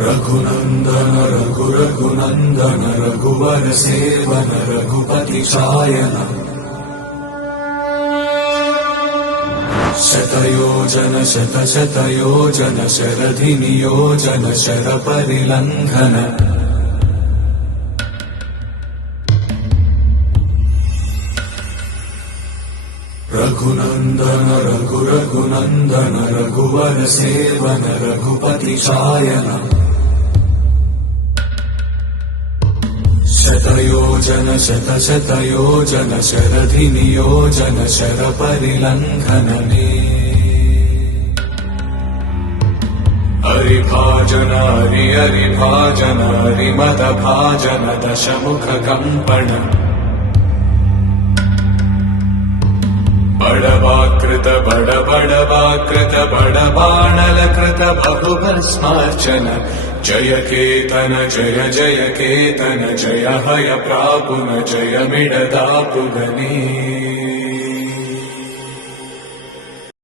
रघुनन्दन रघुनन्दन रघुवर seven Raghupati चायन शतयोजन शतशतयोजन शरधि नियोजन sir परिलंघन Raghunandan Raghunandan रघुवर seven Raghupati चायन शतयोजन शतशतयोजन शरधि नियोजन sir परिलंघनने हरिभाजन हरिभाजन हरिमद भाजन दशमुख कंपन बड़वाकृत बड़वाकृत बड़बाणलकृत बहुभस्मार्चन जय केतन जय केतन जय हय प्रापुन जय मिडदापुगने।